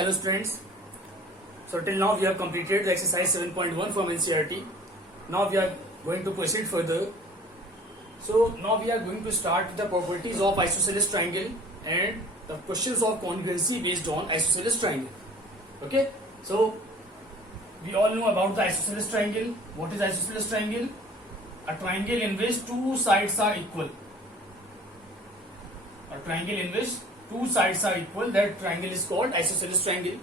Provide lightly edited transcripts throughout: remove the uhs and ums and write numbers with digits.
Hello students. So till now we have completed the exercise 7.1 from NCERT. Now we are going to proceed further. So now we are going to start with the properties of isosceles triangle and the questions of congruency based on isosceles triangle. Okay. So we all know about the isosceles triangle. What is isosceles triangle? A triangle in which two sides are equal. A triangle in which two sides are equal, that triangle is called isosceles triangle.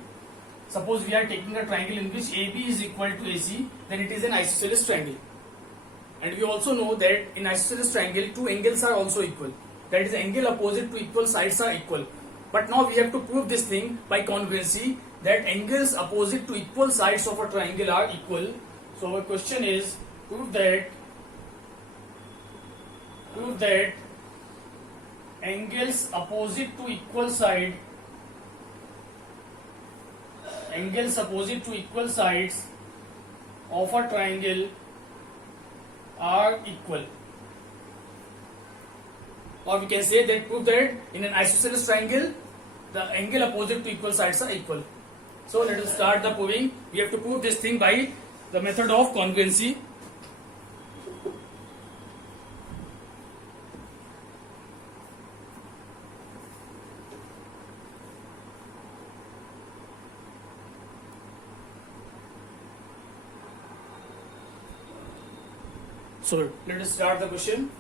Suppose we are taking a triangle in which AB is equal to AC, then it is an isosceles triangle. And we also know that in isosceles triangle, two angles are also equal. That is, angle opposite to equal sides are equal. But now we have to prove this thing by congruency, that angles opposite to equal sides of a triangle are equal. So our question is, prove that angles opposite to equal sides of a triangle are equal. Or we can say that prove that in an isosceles triangle the angle opposite to equal sides are equal. So let us start the proving. We have to prove this thing by the method of congruency. So let us start the question.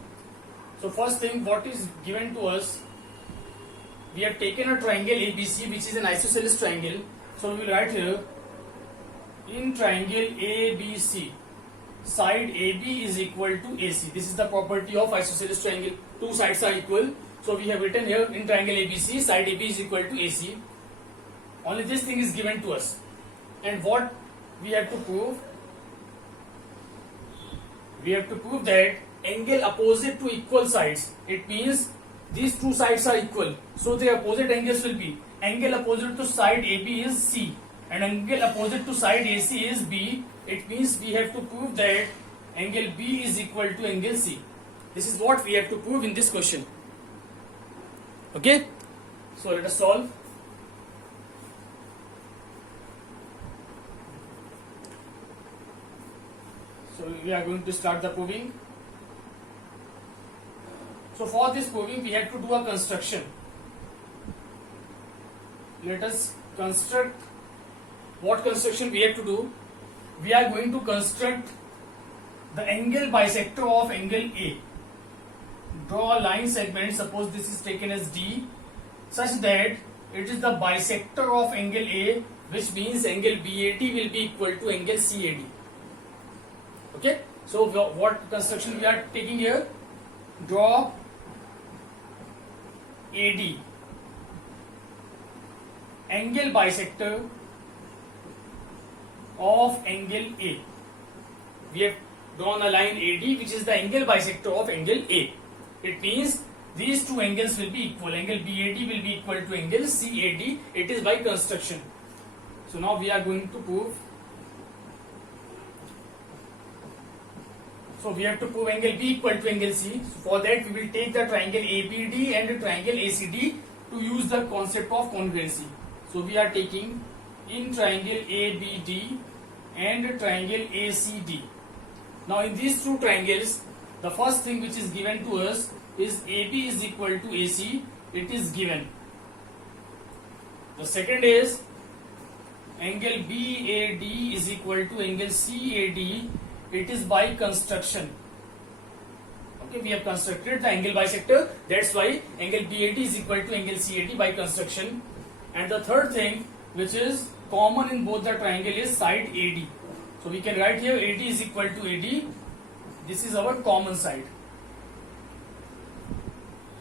So first thing, what is given to us? We have taken a triangle ABC, which is an isosceles triangle. So we will write here, in triangle ABC, side AB is equal to AC. This is the property of isosceles triangle. Two sides are equal. So we have written here, in triangle ABC, side AB is equal to AC. Only this thing is given to us. And what we have to prove? We have to prove that angle opposite to equal sides. It means these two sides are equal. So the opposite angles will be, angle opposite to side AB is C and angle opposite to side AC is B. It means we have to prove that angle B is equal to angle C. This is what we have to prove in this question. Okay. So let us solve. So we are going to start the proving. So for this proving we have to do a construction. Let us construct. What construction we have to do? We are going to construct the angle bisector of angle A. Draw a line segment, suppose this is taken as D, such that it is the bisector of angle A, which means angle BAT will be equal to angle CAD. Okay, so what construction we are taking here? Draw AD, angle bisector of angle A. We have drawn a line AD, which is the angle bisector of angle A. It means these two angles will be equal. Angle BAD will be equal to angle CAD. It is by construction. So now we are going to prove. So we have to prove angle B equal to angle C. So for that we will take the triangle ABD and the triangle ACD to use the concept of congruency. So we are taking in triangle ABD and triangle ACD. Now in these two triangles, the first thing which is given to us is AB is equal to AC. It is given. The second is angle BAD is equal to angle CAD. It is by construction. Okay, we have constructed the angle bisector. That's why angle BAD is equal to angle CAD by construction. And the third thing, which is common in both the triangle, is side AD. So we can write here AD is equal to AD. This is our common side.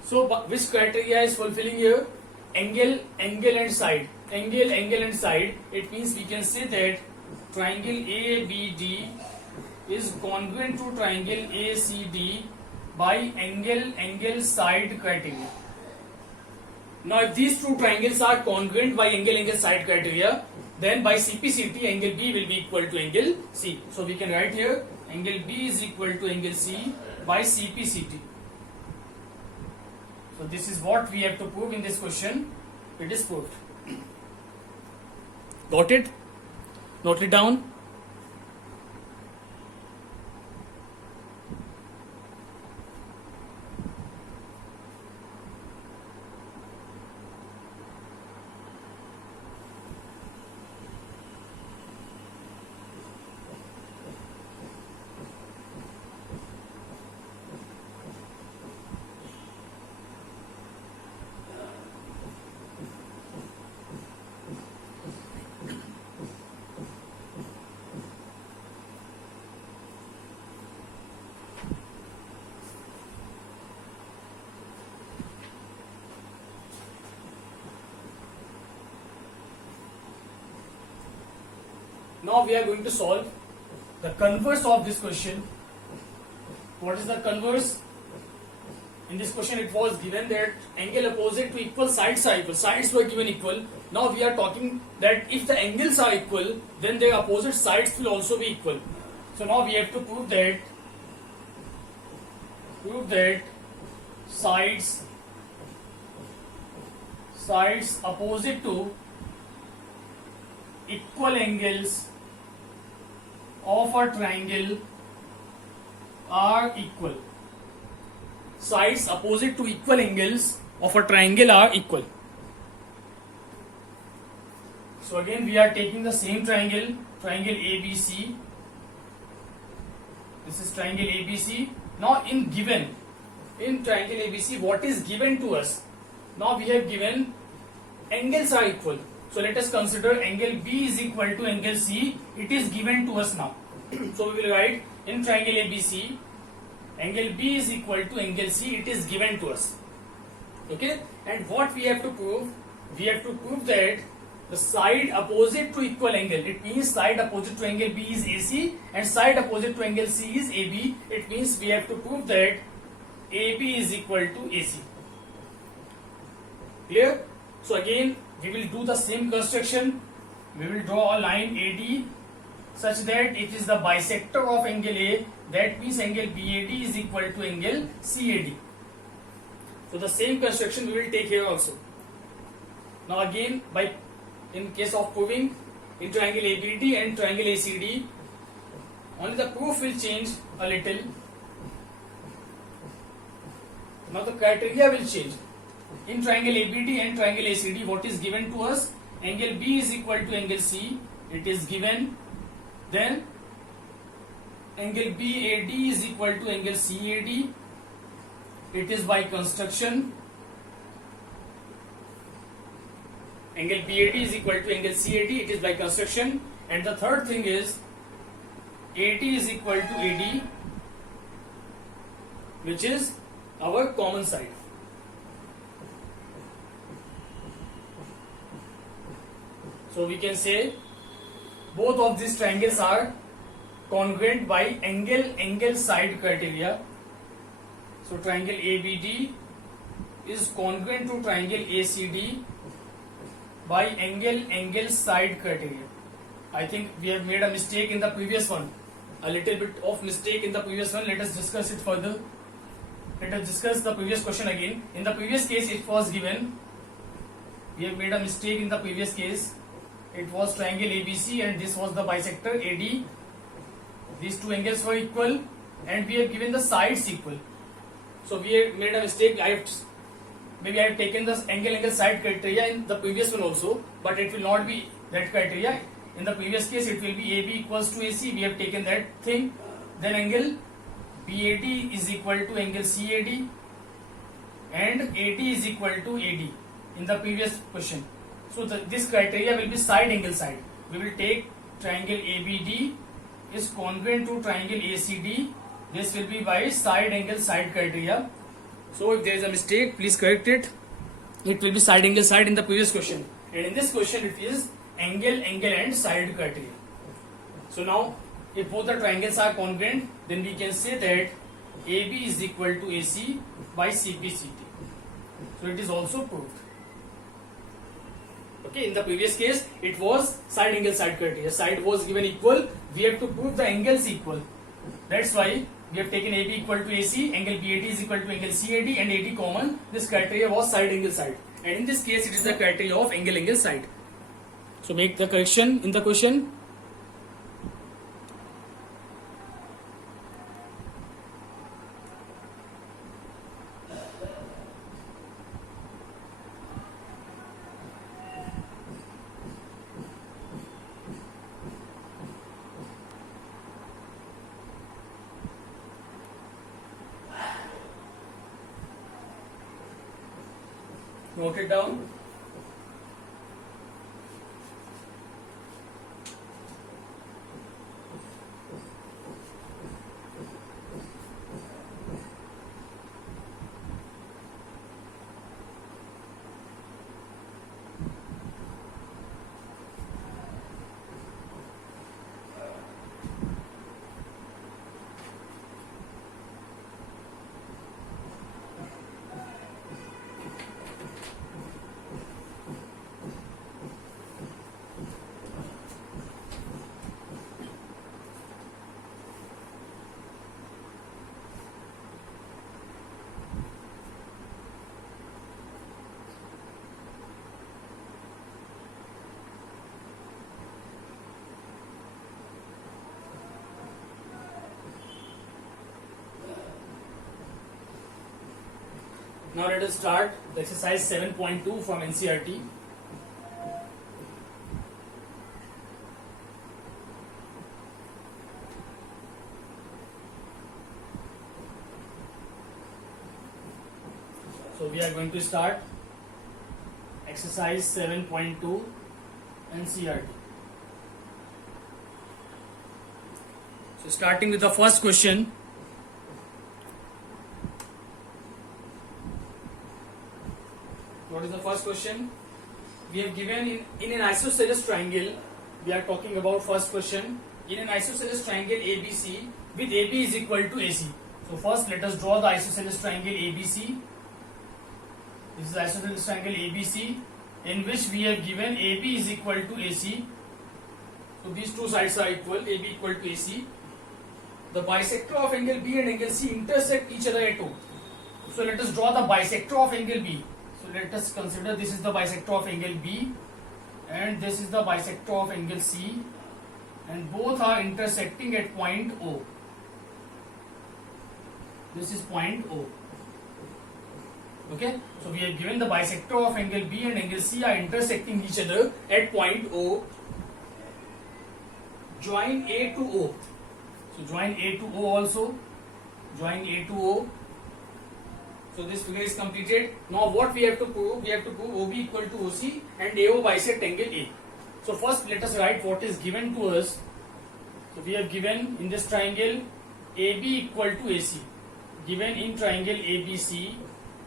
So which criteria is fulfilling here? Angle, angle and side. Angle, angle and side. It means we can say that triangle ABD is congruent to triangle ACD by angle, angle, side criteria. Now if these two triangles are congruent by angle, angle, side criteria, then by CPCT angle B will be equal to angle C. So we can write here angle B is equal to angle C by CPCT. So this is what we have to prove in this question. It is proved. Got it? Note it down. Now we are going to solve the converse of this question. What is the converse? In this question it was given that angle opposite to equal sides are equal. Sides were given equal. Now we are talking that if the angles are equal, then their opposite sides will also be equal. So now we have to prove that sides opposite to equal angles of a triangle are equal. Sides opposite to equal angles of a triangle are equal. So again we are taking the same triangle ABC. This is triangle ABC. Now in triangle ABC, what is given to us? Now we have given angles are equal. So let us consider angle B is equal to angle C. It is given to us now. So we will write in triangle ABC, angle B is equal to angle C. It is given to us. Okay. And what we have to prove? We have to prove that the side opposite to equal angle. It means side opposite to angle B is AC and side opposite to angle C is AB. It means we have to prove that AB is equal to AC. Clear? So again we will do the same construction. We will draw a line AD such that it is the bisector of angle A. That means angle BAD is equal to angle CAD. So the same construction we will take here also. Now again in case of proving in triangle ABD and triangle ACD, only the proof will change a little. Now the criteria will change. In triangle ABD and triangle ACD, what is given to us? Angle B is equal to angle C. It is given. Then angle BAD is equal to angle CAD. It is by construction. Angle BAD is equal to angle CAD. It is by construction. And the third thing is AD is equal to AD, which is our common side. So we can say both of these triangles are congruent by angle side criteria. So triangle ABD is congruent to triangle ACD by angle side criteria. I think we have made a mistake in the previous one. A little bit of mistake in the previous one. Let us discuss it further. Let us discuss the previous question again. In the previous case it was given, we have made a mistake in the previous case. It was triangle ABC and this was the bisector AD. These two angles were equal and we have given the sides equal. So we have made a mistake. Maybe I have taken the angle side criteria in the previous one also, but it will not be that criteria. In the previous case it will be AB equals to AC. We have taken that thing. Then angle BAD is equal to angle CAD and AD is equal to AD in the previous question. So this criteria will be side angle side. We will take triangle ABD is congruent to triangle ACD. This will be by side angle side criteria. So if there is a mistake, please correct it. It will be side angle side in the previous question. And in this question it is angle and side criteria. So now if both the triangles are congruent, then we can say that AB is equal to AC by CPCT. So it is also proved. Okay, in the previous case it was side angle side criteria. Side was given equal. We have to prove the angles equal. That's why we have taken AB equal to AC, angle BAD is equal to angle CAD and AD common. This criteria was side angle side. And in this case it is the criteria of angle side. So make the correction in the question. Note it down. Now let us start the exercise 7.2 from NCERT. So we are going to start exercise 7.2 NCERT. So starting with the first question. What is the first question? We have given in an isosceles triangle, we are talking about first question, in an isosceles triangle ABC with AB is equal to AC. So first let us draw the isosceles triangle ABC. This is isosceles triangle ABC in which we have given AB is equal to AC. So these two sides are equal, AB equal to AC. The bisector of angle B and angle C intersect each other at O. So let us draw the bisector of angle B. So let us consider this is the bisector of angle B and this is the bisector of angle C, and both are intersecting at point O. This is point O. Okay, so we have given the bisector of angle B and angle C are intersecting each other at point O. Join A to O. So join A to O also. Join A to O. So this figure is completed. Now what we have to prove? We have to prove OB equal to OC and AO bisect angle A. So first let us write what is given to us. So we have given in this triangle AB equal to AC. Given in triangle ABC,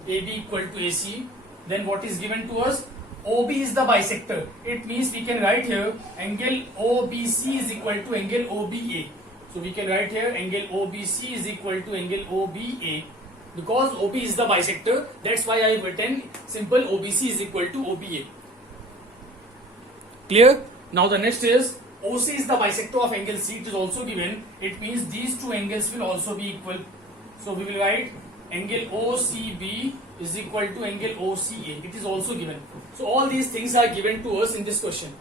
AB equal to AC. Then what is given to us? OB is the bisector. It means we can write here angle OBC is equal to angle OBA. So we can write here angle OBC is equal to angle OBA. Because OB is the bisector, that's why I have written simple OBC is equal to OBA. Clear? Now the next is OC is the bisector of angle C. It is also given. It means these two angles will also be equal. So we will write angle OCB is equal to angle OCA. It is also given. So all these things are given to us in this question.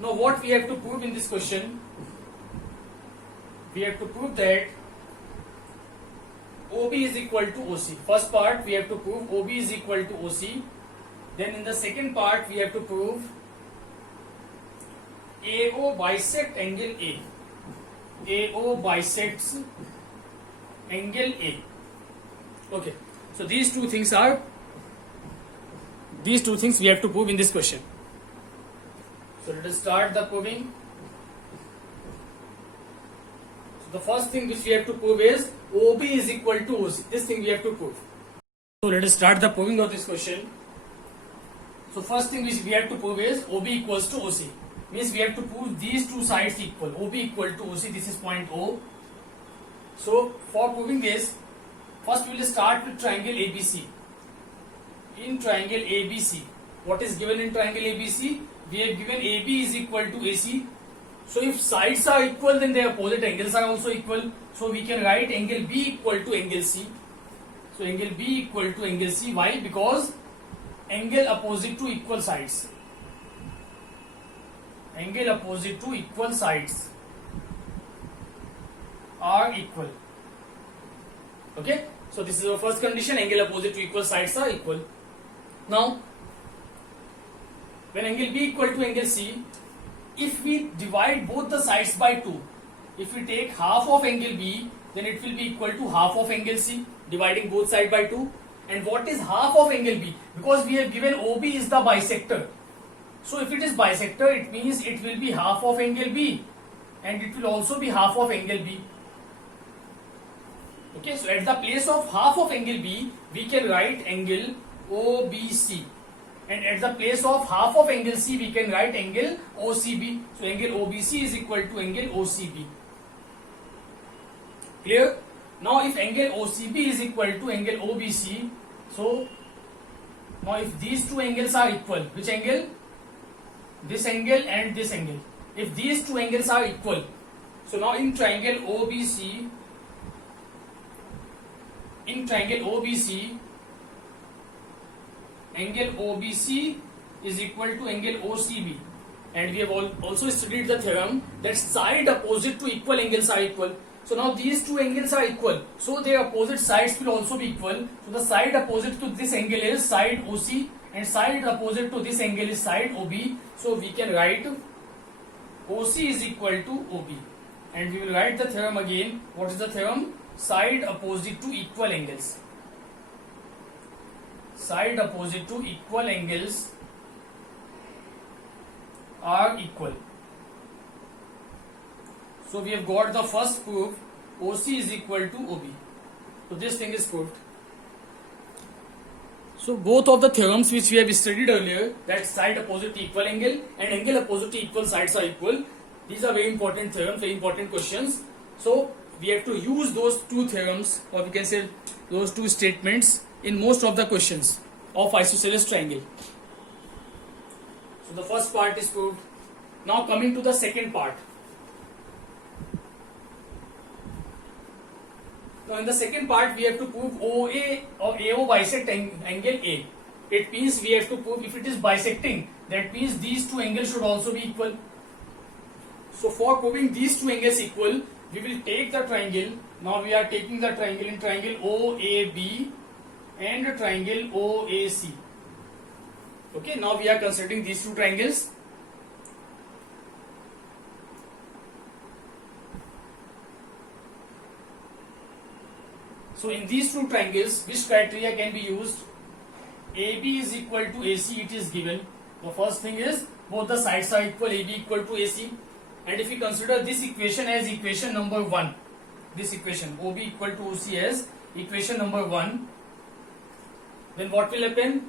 Now what we have to prove in this question? We have to prove that OB is equal to OC. First part we have to prove OB is equal to OC. Then in the second part we have to prove AO bisect angle A. AO bisects angle A. Okay. So these two things we have to prove in this question. So let us start the proving. So the first thing which we have to prove is OB is equal to OC. This thing we have to prove. So let us start the proving of this question. So first thing which we have to prove is OB equals to OC. Means we have to prove these two sides equal. OB equal to OC. This is point O. So for proving this, first we will start with triangle ABC. In triangle ABC, what is given in triangle ABC? We have given AB is equal to AC. So if sides are equal, then their opposite angles are also equal. So we can write angle B equal to angle C. So angle B equal to angle C. Why? Because angle opposite to equal sides. angle opposite to equal sides are equal. Okay, so this is our first condition, angle opposite to equal sides are equal. Now, when angle B equal to angle C, if we divide both the sides by 2, if we take half of angle B, then it will be equal to half of angle C, dividing both sides by 2. And what is half of angle B? Because we have given OB is the bisector. So if it is bisector, it means it will be half of angle B, and it will also be half of angle B. Okay, so at the place of half of angle B, we can write angle OBC. And at the place of half of angle C, we can write angle OCB. So angle OBC is equal to angle OCB. Clear? Now if angle OCB is equal to angle OBC, so now if these two angles are equal, which angle? This angle and this angle. If these two angles are equal, so now in triangle OBC, angle OBC is equal to angle OCB. And we have also studied the theorem that side opposite to equal angles are equal. So now these two angles are equal, so their opposite sides will also be equal. So the side opposite to this angle is side OC, and side opposite to this angle is side OB. So we can write OC is equal to OB. And we will write the theorem again. What is the theorem? Side opposite to equal angles. Side opposite to equal angles are equal. So we have got the first proof, OC is equal to OB. So this thing is proved. So both of the theorems which we have studied earlier, that side opposite to equal angle and angle opposite to equal sides are equal, these are very important theorems, very important questions. So we have to use those two theorems, or we can say those two statements, in most of the questions of isosceles triangle. So the first part is proved. Now coming to the second part. Now in the second part we have to prove OA or AO bisect angle A. It means we have to prove if it is bisecting, that means these two angles should also be equal. So for proving these two angles equal, we will take the triangle. Now we are taking the triangle in triangle OAB and triangle OAC. Okay, now we are considering these two triangles. So in these two triangles, which criteria can be used? AB is equal to AC, it is given. The first thing is both the sides are equal, AB equal to AC. And if we consider this equation as equation number 1, this equation OB equal to OC as equation number 1, then what will happen?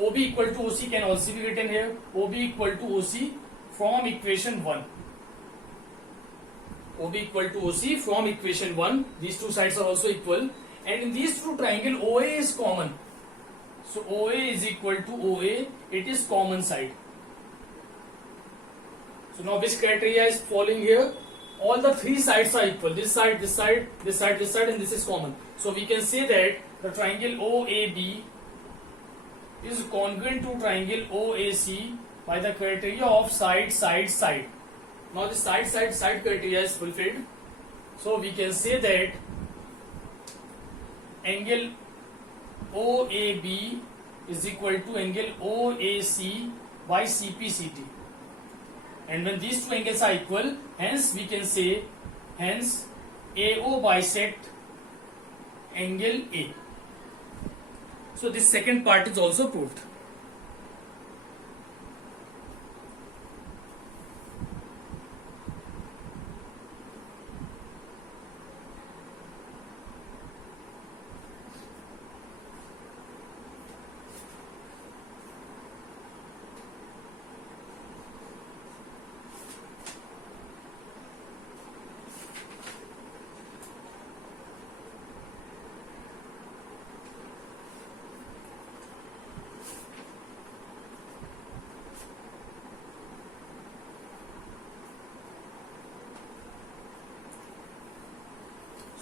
OB equal to OC can also be written here. OB equal to OC from equation 1. OB equal to OC from equation 1. These two sides are also equal. And in these two triangle, OA is common. So OA is equal to OA. It is common side. So now which criteria is following here? All the three sides are equal. This side, this side, this side, this side, and this is common. So we can say that the triangle OAB is congruent to triangle OAC by the criteria of side, side, side. Now the side, side, side criteria is fulfilled. So we can say that angle OAB is equal to angle OAC by CPCT. And when these two angles are equal, hence we can say, hence AO bisect angle A. So this second part is also proved.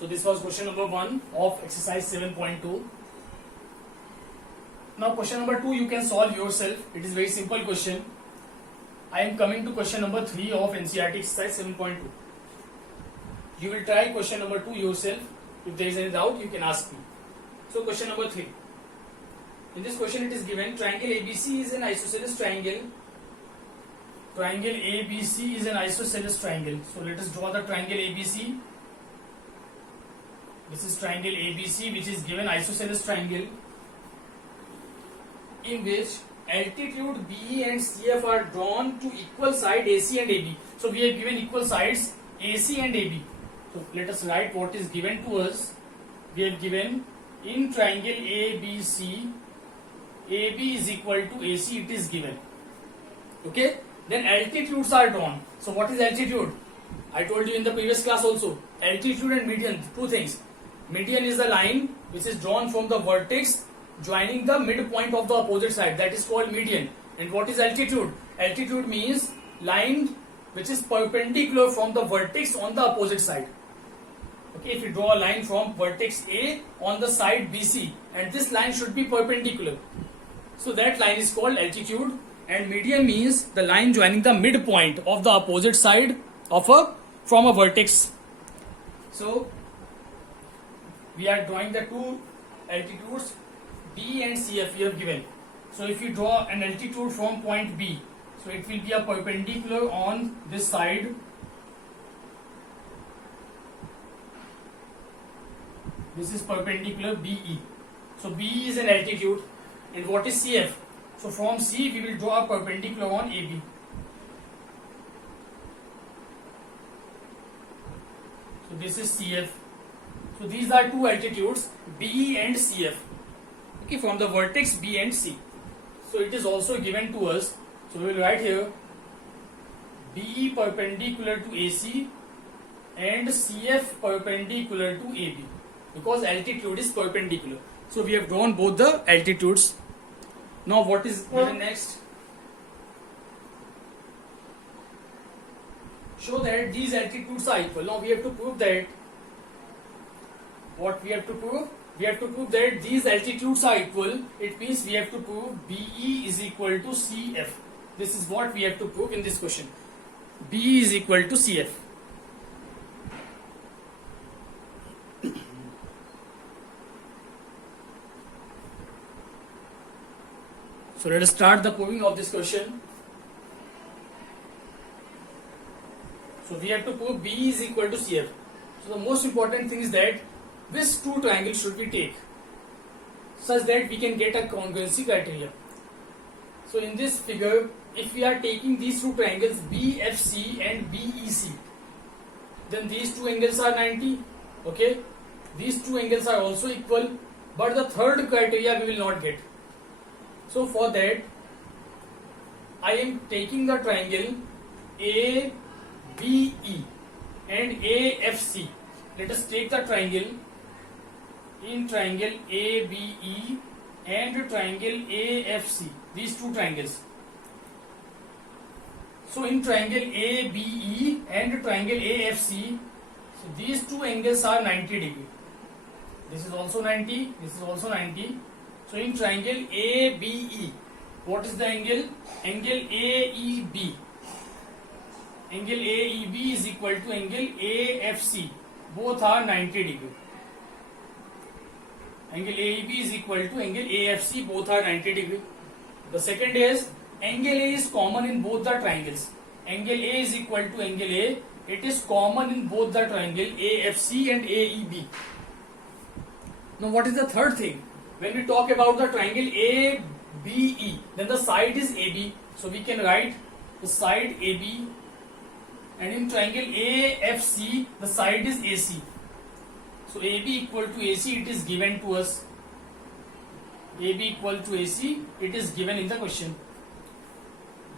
So this was question number 1 of exercise 7.2. Now question number 2 you can solve yourself. It is very simple question. I am coming to question number 3 of NCERT exercise 7.2. You will try question number 2 yourself. If there is any doubt, you can ask me. So question number 3. In this question it is given triangle ABC is an isosceles triangle. Triangle ABC is an isosceles triangle. So let us draw the triangle ABC. This is triangle ABC, which is given isosceles triangle, in which altitude BE and CF are drawn to equal side AC and AB. So we have given equal sides AC and AB. So let us write what is given to us. We have given in triangle ABC, AB is equal to AC, it is given. Okay. Then altitudes are drawn. So what is altitude? I told you in the previous class also. Altitude and median, two things. Median is the line which is drawn from the vertex joining the midpoint of the opposite side. That is called median. And what is altitude? Altitude means line which is perpendicular from the vertex on the opposite side. Okay, if you draw a line from vertex A on the side BC, and this line should be perpendicular. So that line is called altitude. And median means the line joining the midpoint of the opposite side of from a vertex. So we are drawing the two altitudes B and CF we have given. So if you draw an altitude from point B, so it will be a perpendicular on this side. This is perpendicular BE. So BE is an altitude. And what is CF? So from C we will draw a perpendicular on AB. So this is CF. So these are two altitudes BE and CF. Okay, from the vertex B and C. So it is also given to us. So we will write here BE perpendicular to AC and CF perpendicular to AB, because altitude is perpendicular. So we have drawn both the altitudes. Now what is given next? Show that these altitudes are equal. Now we have to prove that. What we have to prove? We have to prove that these altitudes are equal. It means we have to prove BE is equal to CF. This is what we have to prove in this question. BE is equal to CF. So let us start the proving of this question. So we have to prove BE is equal to CF. So the most important thing is that which two triangles should we take such that we can get a congruency criteria. So in this figure, if we are taking these two triangles BFC and BEC, then these two angles are 90. Okay, these two angles are also equal, but the third criteria we will not get. So for that, I am taking the triangle ABE and AFC. Let us take the triangle in triangle ABE and triangle AFC. These two triangles. So in triangle ABE and triangle AFC, so these two angles are 90 degree. This is also 90. This is also 90. So in triangle ABE, what is the angle? Angle AEB. Angle AEB is equal to angle AFC. Both are 90 degree. Angle AEB is equal to angle AFC. Both are 90 degree. The second is angle A is common in both the triangles. Angle A is equal to angle A. It is common in both the triangle AFC and AEB. Now what is the third thing? When we talk about the triangle ABE, then the side is AB. So we can write the side AB. And in triangle AFC, the side is AC. So AB equal to AC, it is given to us. AB equal to AC, it is given in the question.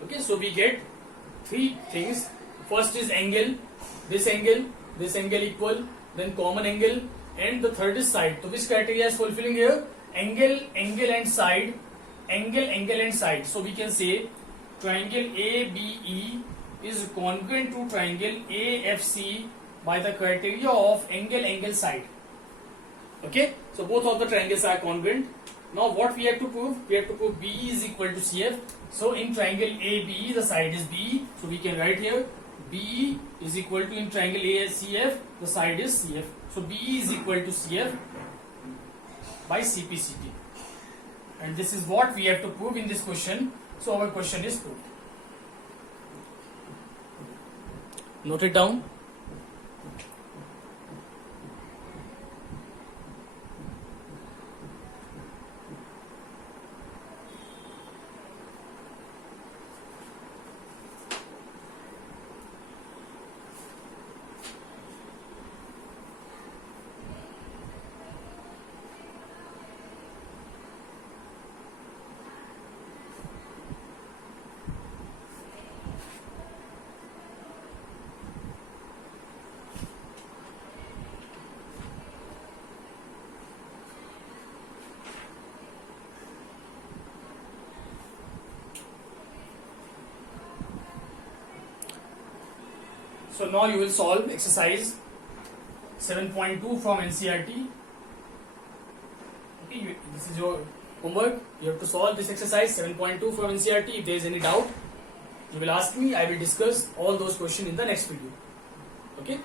Okay, so we get three things. First is angle, this angle equal, then common angle, and the third is side. So which criteria is fulfilling here? Angle, angle and side, angle, angle and side. So we can say triangle ABE is congruent to triangle AFC by the criteria of angle, angle, side. Okay, so both of the triangles are congruent. Now what we have to prove? We have to prove B is equal to CF. So in triangle AB, the side is B. So we can write here B is equal to, in triangle ACF, the side is CF. So B is equal to CF by CPCT. And this is what we have to prove in this question. So our question is proved. Note it down. So now you will solve exercise 7.2 from NCERT. Okay, this is your homework. You have to solve this exercise 7.2 from NCERT. If there is any doubt, you will ask me. I will discuss all those questions in the next video. Okay.